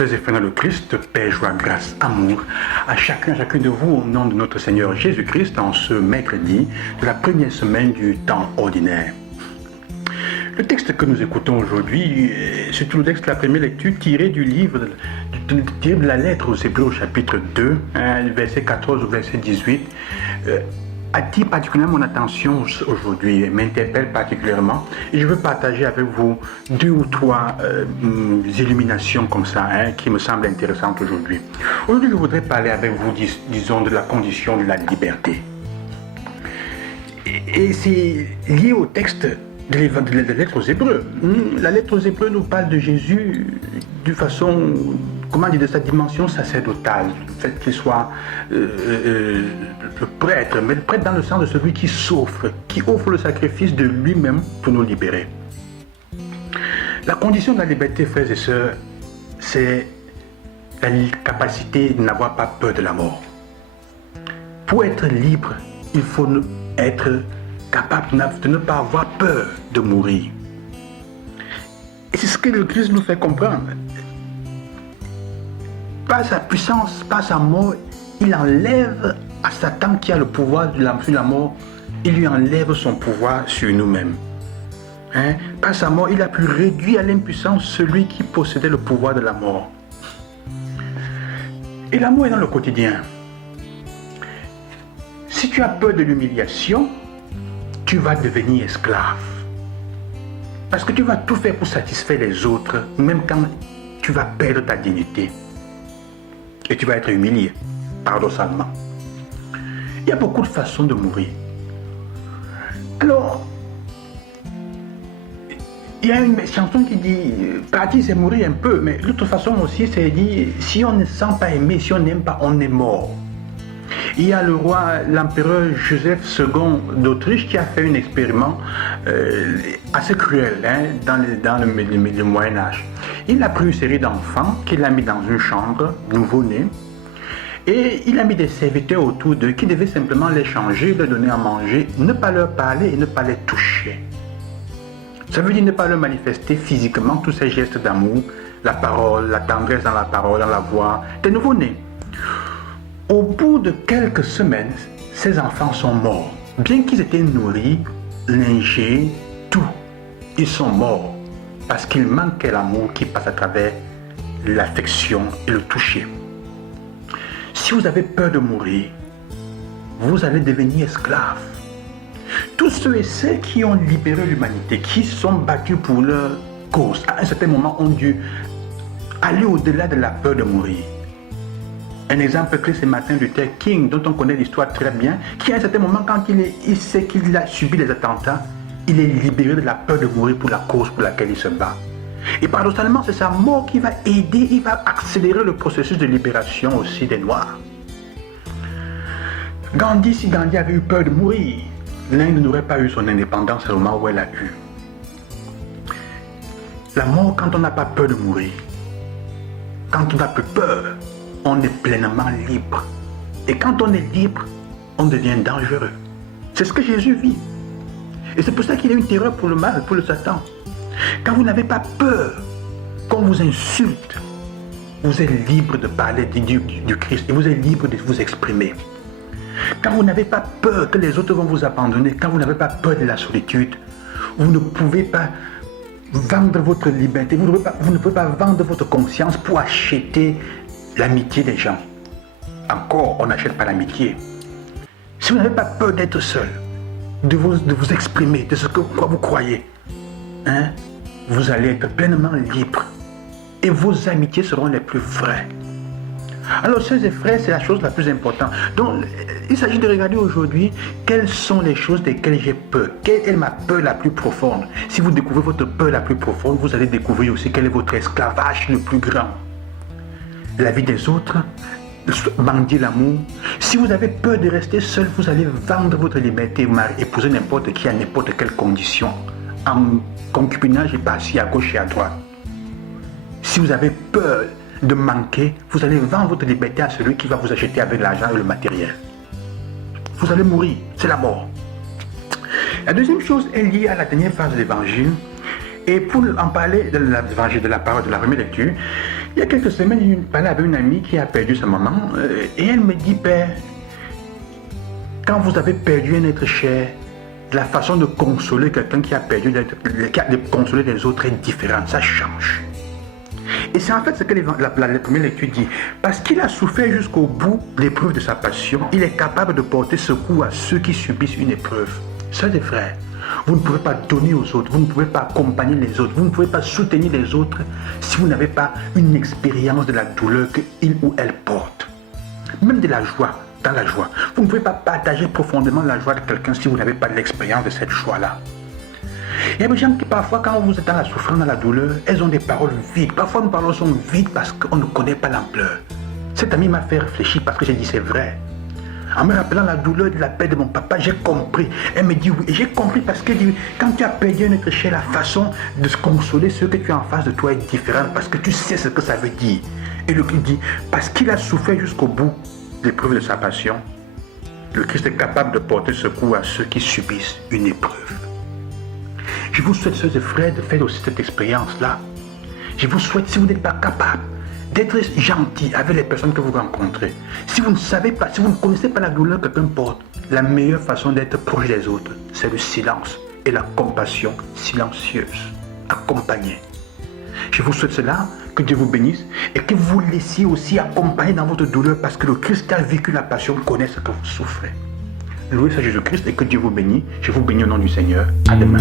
Sœurs et frères dans le Christ, paix, joie, grâce, amour à chacun de vous au nom de notre Seigneur Jésus-Christ en ce mercredi de la première semaine du temps ordinaire. Le texte que nous écoutons aujourd'hui, c'est tout le texte de la première lecture tiré du livre, tiré de la lettre aux Hébreux au chapitre 2, verset 14 au verset 18, attire particulièrement mon attention aujourd'hui, m'interpelle particulièrement, et je veux partager avec vous deux ou trois illuminations comme ça, qui me semblent intéressantes aujourd'hui. Aujourd'hui, je voudrais parler avec vous, disons, de la condition de la liberté. Et c'est lié au texte de la lettre aux Hébreux. La lettre aux Hébreux nous parle de Jésus de façon, comment dire, de sa dimension sacerdotale, le fait qu'il soit le prêtre, mais le prêtre dans le sens de celui qui s'offre, qui offre le sacrifice de lui-même pour nous libérer. La condition de la liberté, frères et sœurs, c'est la capacité de n'avoir pas peur de la mort. Pour être libre, il faut être capable de ne pas avoir peur de mourir. Et c'est ce que le Christ nous fait comprendre. Par sa puissance, par sa mort, il enlève à Satan qui a le pouvoir sur la mort, il lui enlève son pouvoir sur nous-mêmes. Par sa mort, il a pu réduire à l'impuissance celui qui possédait le pouvoir de la mort. Et l'amour est dans le quotidien. Si tu as peur de l'humiliation, tu vas devenir esclave. Parce que tu vas tout faire pour satisfaire les autres, même quand tu vas perdre ta dignité. Et tu vas être humilié, paradoxalement. Il y a beaucoup de façons de mourir. Alors, il y a une chanson qui dit « Partir, c'est mourir un peu », mais l'autre façon aussi, c'est dire « Si on ne sent pas aimer, si on n'aime pas, on est mort ». Il y a le roi, l'empereur Joseph II d'Autriche qui a fait un expériment assez cruel dans le Moyen-Âge. Il a pris une série d'enfants qu'il a mis dans une chambre, nouveau-nés, et il a mis des serviteurs autour d'eux qui devaient simplement les changer, leur donner à manger, ne pas leur parler et ne pas les toucher. Ça veut dire ne pas leur manifester physiquement tous ces gestes d'amour, la parole, la tendresse dans la parole, dans la voix, des nouveau-nés. Au bout de quelques semaines, ces enfants sont morts. Bien qu'ils étaient nourris, lingés, tout, ils sont morts parce qu'il manquait l'amour qui passe à travers l'affection et le toucher. Si vous avez peur de mourir, vous allez devenir esclave. Tous ceux et celles qui ont libéré l'humanité, qui sont battus pour leur cause, à un certain moment ont dû aller au-delà de la peur de mourir. Un exemple clé c'est Martin Luther King, dont on connaît l'histoire très bien, qui à un certain moment, quand il sait qu'il a subi les attentats, il est libéré de la peur de mourir pour la cause pour laquelle il se bat. Et paradoxalement, c'est sa mort qui va aider, il va accélérer le processus de libération aussi des Noirs. Gandhi, si Gandhi avait eu peur de mourir, l'Inde n'aurait pas eu son indépendance au moment où elle a eu. La mort, quand on n'a pas peur de mourir, quand on n'a plus peur, on est pleinement libre. Et quand on est libre, on devient dangereux. C'est ce que Jésus vit. Et c'est pour ça qu'il a une terreur pour le mal, pour le Satan. Quand vous n'avez pas peur qu'on vous insulte, vous êtes libre de parler du Christ et vous êtes libre de vous exprimer. Quand vous n'avez pas peur que les autres vont vous abandonner, quand vous n'avez pas peur de la solitude, vous ne pouvez pas vendre votre liberté, vous ne pouvez pas vendre votre conscience pour acheter l'amitié des gens. Encore, on n'achète pas l'amitié. Si vous n'avez pas peur d'être seul, de vous exprimer, de ce que quoi vous croyez, vous allez être pleinement libre. Et vos amitiés seront les plus vraies. Alors, sœurs et frères, c'est la chose la plus importante. Donc, il s'agit de regarder aujourd'hui quelles sont les choses desquelles j'ai peur. Quelle est ma peur la plus profonde? Si vous découvrez votre peur la plus profonde, vous allez découvrir aussi quel est votre esclavage le plus grand. La vie des autres, mendier l'amour. Si vous avez peur de rester seul, vous allez vendre votre liberté, épouser n'importe qui à n'importe quelle condition, en concubinage et passer à gauche et à droite. Si vous avez peur de manquer, vous allez vendre votre liberté à celui qui va vous acheter avec l'argent et le matériel. Vous allez mourir, c'est la mort. La deuxième chose est liée à la dernière phase de l'évangile. Et pour en parler de l'évangile, de la parole de la première lecture, Il y a quelques semaines, j'ai parlé avec une amie qui a perdu sa maman et elle me dit, Père, quand vous avez perdu un être cher, la façon de consoler quelqu'un qui a perdu, de consoler les autres est différente, ça change. Et c'est en fait ce que la première lecture dit. Parce qu'il a souffert jusqu'au bout de l'épreuve de sa passion, il est capable de porter secours à ceux qui subissent une épreuve. Sœurs et frères, vous ne pouvez pas donner aux autres, vous ne pouvez pas accompagner les autres, vous ne pouvez pas soutenir les autres si vous n'avez pas une expérience de la douleur qu'il ou elle porte. Même de la joie, dans la joie. Vous ne pouvez pas partager profondément la joie de quelqu'un si vous n'avez pas l'expérience de cette joie-là. Il y a des gens qui parfois, quand vous êtes dans la souffrance, dans la douleur, elles ont des paroles vides. Parfois, nos paroles sont vides parce qu'on ne connaît pas l'ampleur. Cet ami m'a fait réfléchir parce que j'ai dit c'est vrai. En me rappelant la douleur de la perte de mon papa, j'ai compris. Elle me dit oui. Et j'ai compris parce que quand tu as perdu un être cher, la façon de se consoler ceux que tu as en face de toi est différente parce que tu sais ce que ça veut dire. Et le Christ dit, parce qu'il a souffert jusqu'au bout de l'épreuve de sa passion, le Christ est capable de porter secours à ceux qui subissent une épreuve. Je vous souhaite, sœurs et frères, de faire aussi cette expérience-là. Je vous souhaite, si vous n'êtes pas capable d'être gentil avec les personnes que vous rencontrez, si vous ne savez pas, si vous ne connaissez pas la douleur que quelqu'un porte, la meilleure façon d'être proche des autres, c'est le silence et la compassion silencieuse. Accompagner. Je vous souhaite cela, que Dieu vous bénisse et que vous laissiez aussi accompagner dans votre douleur parce que le Christ qui a vécu la passion connaît ce que vous souffrez. Loué soit Jésus-Christ et que Dieu vous bénisse. Je vous bénis au nom du Seigneur. À demain.